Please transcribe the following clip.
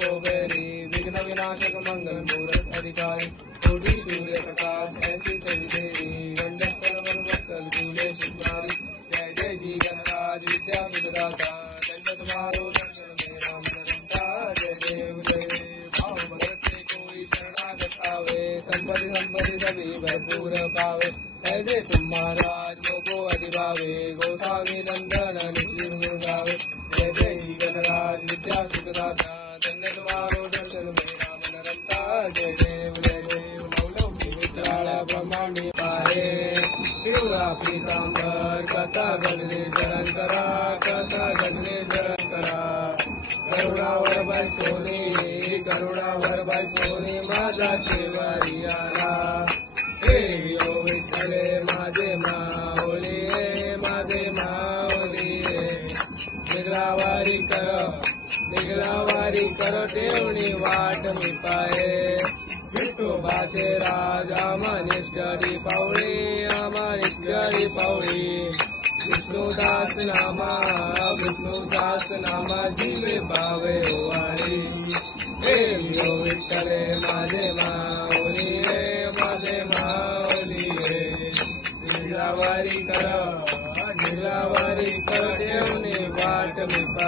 कुबेरी विघ्न विनाशक मंगल मूरत अधिकारी कोटि सूर्य प्रकाश ऐसी तेरी देवी गंडक पर्वत झूले सुधारी जय जय जी गणराज विद्या विदाता दंड तुम्हारो दर्शन मेरा मन रमता जय देव भाव भगत से कोई शरणागत आवे संपत्ति सभी भरपूर पावे ऐसे तुम महाराज को अधिभावे गोसावी नंदन निश्चित गावे जय जय गणराज विद्या सुखदाता धन्य तुम्हारो दर्शन मेरा मन रमता जय देव नवलौकी विकराल ब्रह्मांडी पाए पिवळा पीतांबर कसा गगने शरण करा कसा गगने शरण करा करुणावर बैठोनी माझा शेवारी आला हे ओ विठ्ठले माझे माऊली माझे माऊली निगलावारी कर ठेवणी वाट मी पाये विठोबाचे राज आमानिष्करी पावळी विष्णुदास नामा जीवे पावे ओवाळी हे ओ विठ्ठले माझे माऊली निगलावारी कर ठेवणी वाट मी पाये